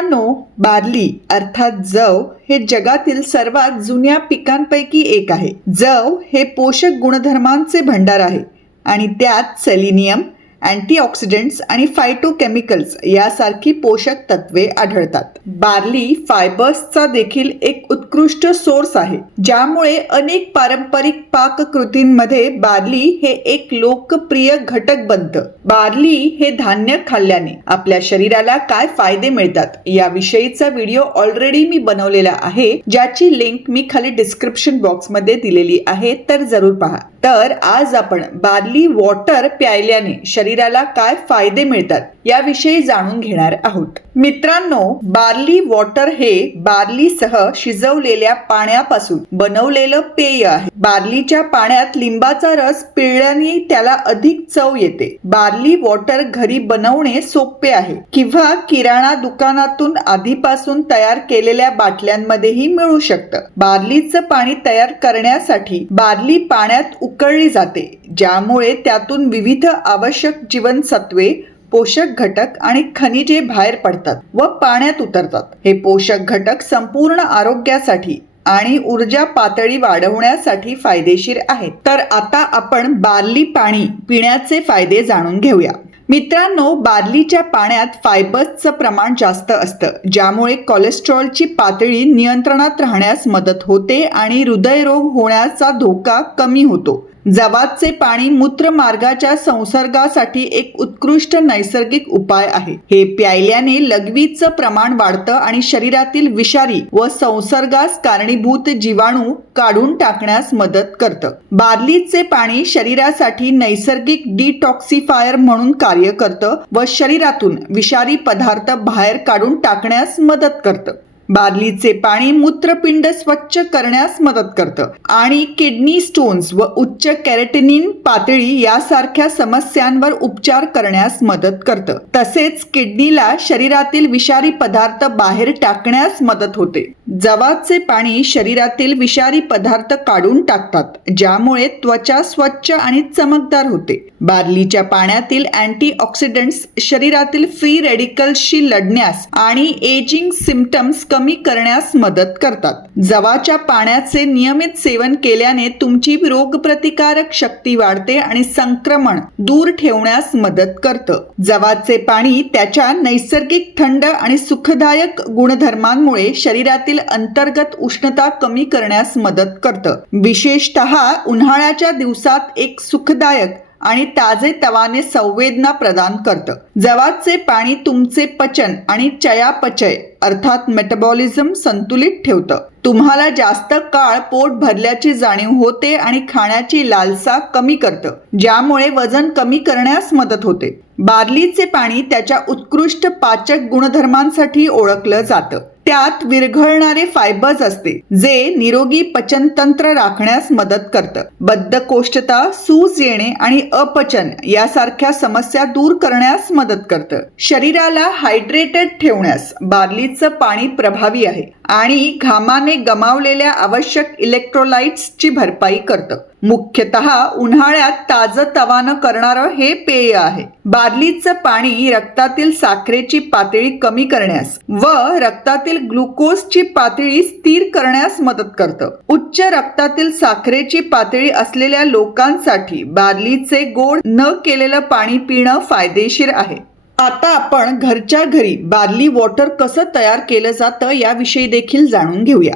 मित्रांनो बार्ली अर्थात जव हे जगातील सर्वात जुन्या पिकांपैकी एक आहे. जव हे पोषक गुणधर्मांचे भंडार आहे आणि त्यात सेलिनियम अँटीऑक्सिडंट्स आणि फायटोकेमिकल्स यासारखी पोषक तत्वे आढळतात. बार्ली फायबर्सचा देखील एक उत्कृष्ट सोर्स आहे ज्यामुळे अनेक पारंपरिक पाककृतींमध्ये बार्ली हे एक लोकप्रिय घटक बनतं. बार्ली हे धान्य खाल्ल्याने आपल्या शरीराला काय फायदे मिळतात याविषयीचा व्हिडिओ ऑलरेडी मी बनवलेला आहे ज्याची लिंक मी खाली डिस्क्रिप्शन बॉक्समध्ये दिलेली आहे तर जरूर पहा. तर आज आपण बार्ली वॉटर प्यायल्याने शरीराला काय फायदे मिळतात याविषयी जाणून घेणार आहोत. मित्रांनो बार्ली वॉटर हे बार्लीसह शिजवलेल्या पाण्यापासून बनवलेलं पेय आहे. बार्लीच्या पाण्यात लिंबाचा रस पिळल्याने त्याला अधिक चव येते. बार्ली वॉटर घरी बनवणे सोपे आहे. किंवा किराणा दुकानातून आधीपासून तयार केलेल्या बाटल्यांमध्येही मिळू शकतं. बार्लीचं पाणी तयार करण्यासाठी बार्ली पाण्यात उकळली जाते ज्यामुळे त्यातून विविध आवश्यक जीवनसत्वे पोषक घटक आणि खनिजे बाहेर पडतात व पाण्यात उतरतात. हे पोषक घटक संपूर्ण आरोग्यासाठी आणि ऊर्जा पातळी वाढवण्यासाठी फायदेशीर आहेत. तर आता आपण बार्ली पाणी पिण्याचे फायदे जाणून घेऊया. मित्रांनो बार्लीच्या पाण्यात फायबर्सचं प्रमाण जास्त असतं ज्यामुळे कोलेस्ट्रॉलची पातळी नियंत्रणात राहण्यास मदत होते आणि हृदयरोग होण्याचा धोका कमी होतो. जवाचे पाणी मूत्रमार्गाच्या संसर्गासाठी एक उत्कृष्ट नैसर्गिक उपाय आहे. हे प्यायल्याने लघवीचं प्रमाण वाढतं आणि शरीरातील विषारी व संसर्गास कारणीभूत जीवाणू काढून टाकण्यास मदत करतं. बार्लीचे पाणी शरीरासाठी नैसर्गिक डिटॉक्सिफायर म्हणून कार्य करतं व शरीरातून विषारी पदार्थ बाहेर काढून टाकण्यास मदत करतं. बार्लीचे पाणी मूत्रपिंड स्वच्छ करण्यास मदत करतं. आणि किडनी स्टोन्स व उच्च कॅरेटिनिन पातळी यासारख्या समस्यांवर उपचार करण्यास मदत करतं. तसेच किडनीला शरीरातील विषारी पदार्थ बाहेर टाकण्यास मदत होते. जवाचे पाणी शरीरातील विषारी पदार्थ काढून टाकतात ज्यामुळे त्वचा स्वच्छ आणि चमकदार होते. बार्लीच्या पाण्यातील अँटीऑक्सिडंट्स शरीरातील फ्री रेडिकल्सशी लढण्यास आणि एजिंग सिम्पटम्स कमी करण्यास मदत करतात. जवाच्या पाण्याचे नियमित सेवन केल्याने तुमची रोगप्रतिकारक शक्ती वाढते आणि संक्रमण दूर ठेवण्यास मदत करतं. जवाचे पाणी त्याच्या नैसर्गिक थंड आणि सुखदायक गुणधर्मांमुळे शरीरातील अंतर्गत उष्णता कमी करण्यास मदत करतं. विशेषतः उन्हाळ्याच्या दिवसात एक सुखदायक आणि ताजे तवाने संवेदना प्रदान करतं. जवाचे पाणी तुमचे पचन आणि चयापचय अर्थात मेटाबॉलिझम संतुलित ठेवतं. तुम्हाला जास्त काळ पोट भरल्याची जाणीव होते आणि खाण्याची लालसा कमी करतं ज्यामुळे वजन कमी करण्यास मदत होते. बार्लीचे पाणी त्याच्या उत्कृष्ट पाचक गुणधर्मांसाठी ओळखलं जातं. त्यात विरघळणारे फायबर्स असते जे निरोगी पचनतंत्र राखण्यास मदत करतं. बद्धकोष्ठता सूज येणे आणि अपचन यासारख्या समस्या दूर करण्यास मदत करतं. शरीराला हायड्रेटेड ठेवण्यास बार्लीचं पाणी प्रभावी आहे आणि घामाने गमावलेल्या आवश्यक इलेक्ट्रोलाइट्सची भरपाई करतं. मुख्यतः उन्हाळ्यात ताजं तवानं करणारं हे पेय आहे. बार्लीचं पाणी रक्तातील साखरेची पातळी कमी करण्यास व रक्तातील ग्लुकोजची पातळी स्थिर करण्यास मदत करतं. उच्च रक्तातील साखरेची पातळी असलेल्या लोकांसाठी बार्लीचे गोड न केलेलं पाणी पिणं फायदेशीर आहे. आता आपण घरच्या घरी बार्ली वॉटर कसं तयार केलं जातं याविषयी देखील जाणून घेऊया.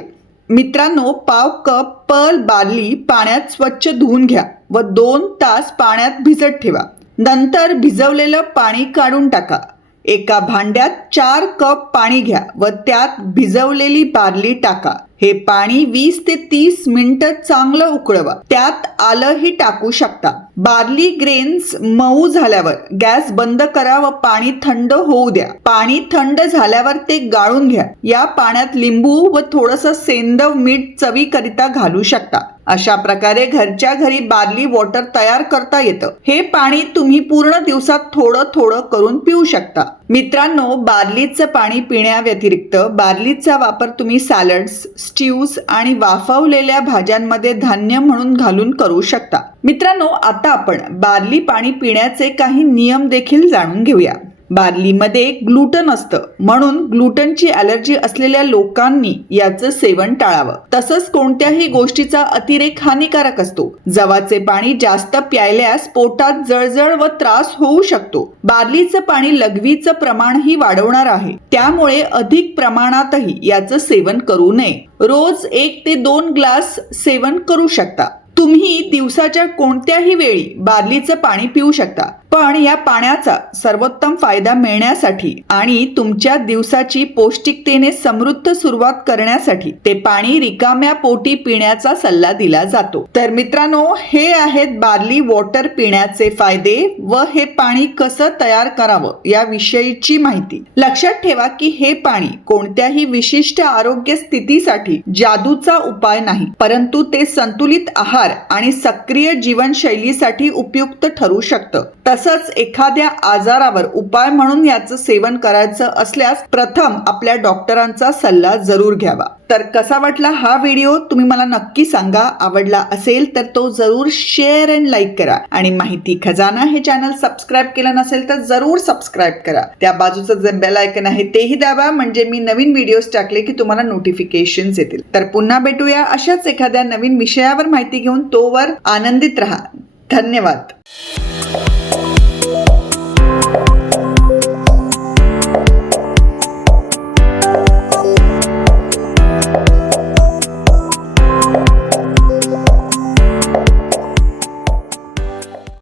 मित्रांनो पाव कप पर्ल बार्ली पाण्यात स्वच्छ धुवून घ्या व दोन तास पाण्यात भिजत ठेवा. नंतर भिजवलेलं पाणी काढून टाका. एका भांड्यात चार कप पाणी घ्या व त्यात भिजवलेली बार्ली टाका. हे पाणी वीस ते तीस मिनिटं चांगलं उकळवा. त्यात आलंही टाकू शकता. बार्ली ग्रेन्स मऊ झाल्यावर गॅस बंद करा व पाणी थंड होऊ द्या. पाणी थंड झाल्यावर ते गाळून घ्या. या पाण्यात लिंबू व थोडस सेंदव मीठ चवीकरिता घालू शकता. अशा प्रकारे घरच्या घरी बार्ली वॉटर तयार करता येतं. हे पाणी तुम्ही पूर्ण दिवसात थोडं थोडं करून पिऊ शकता. मित्रांनो बार्लीचं पाणी पिण्याव्यतिरिक्त बार्लीचा वापर तुम्ही सॅलड्स स्ट्यूज आणि वाफवलेल्या भाज्यांमध्ये धान्य म्हणून घालून करू शकता. मित्रांनो आता आपण बार्ली पाणी पिण्याचे काही नियम देखील जाणून घेऊया. बार्लीमध्ये ग्लुटन असतं. म्हणून ग्लुटनची अलर्जी असलेल्या लोकांनी याचं सेवन टाळावं. तसंच कोणत्याही गोष्टीचा अतिरेक हानिकारक असतो. जवाचे पाणी जास्त प्यायल्यास पोटात जळजळ व त्रास होऊ शकतो. बार्लीचं पाणी लघवीचं प्रमाणही वाढवणार आहे. त्यामुळे अधिक प्रमाणातही याचं सेवन करू नये. रोज एक ते दोन ग्लास सेवन करू शकता. तुम्ही दिवसाच्या कोणत्याही वेळी बार्लीचं पाणी पिऊ शकता. पण या पाण्याचा सर्वोत्तम फायदा मिळण्यासाठी आणि तुमच्या दिवसाची पौष्टिकतेने समृद्ध सुरुवात करण्यासाठी ते पाणी रिकाम्या पोटी पिण्याचा सल्ला दिला जातो. तर मित्रांनो हे आहेत बार्ली वॉटर पिण्याचे फायदे व हे पाणी कसं तयार करावं याविषयीची माहिती. लक्षात ठेवा की हे पाणी कोणत्याही विशिष्ट आरोग्य स्थितीसाठी जादूचा उपाय नाही परंतु ते संतुलित आहार आणि सक्रिय जीवनशैलीसाठी उपयुक्त ठरू शकतं. तसंच एखाद्या आजारावर उपाय म्हणून याचं सेवन करायचं असल्यास प्रथम आपल्या डॉक्टरांचा सल्ला जरूर घ्यावा. तर कसा वाटला हा व्हिडिओ? तुम्ही मला नक्की सांगा. आवडला असेल तर तो जरूर शेअर अँड लाईक करा. आणि माहिती खजाना हे चॅनल सबस्क्राईब केलं नसेल तर जरूर सबस्क्राईब करा. त्या बाजूचं जे बेल आयकन आहे तेही दाबा. म्हणजे मी नवीन व्हिडिओज टाकले की तुम्हाला नोटिफिकेशन येतील. तर पुन्हा भेटूया अशाच एखाद्या नवीन विषयावर माहिती घेऊन. तोवर आनंदित राहा. धन्यवाद.